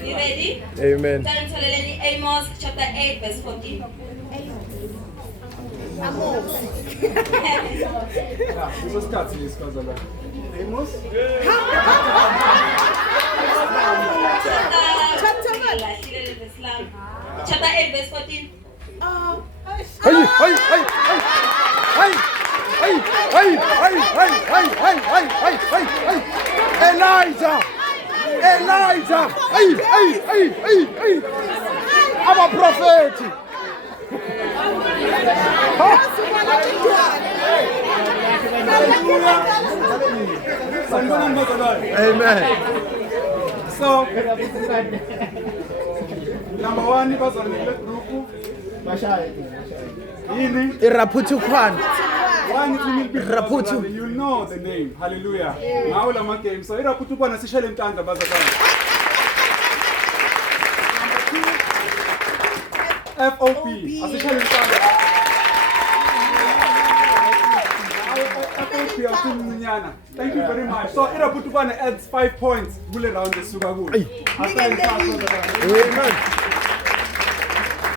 You ready? Amen. Turn to Amos chapter 8 verse 14. Amos? Chapter 8 verse 14. Hey, hey, hey, hey, hey, hey, hey, hey, hey, hey, hey, hey, hey, hey, Elijah, Elijah, hey, hey, hey, hey, hey, I'm a prophet. Amen. So, number one, bazalele group. Yini? Iraputukwan. One it will be Raputu. You know the name. Hallelujah. Now lama game. So iraputu kwana sishele ntandla bazalwane. FOP. Asishele ntandla. FOP asiminyana. Thank you very much. So iraputu kwana adds 5 points. Kule round the sugar good. Amen.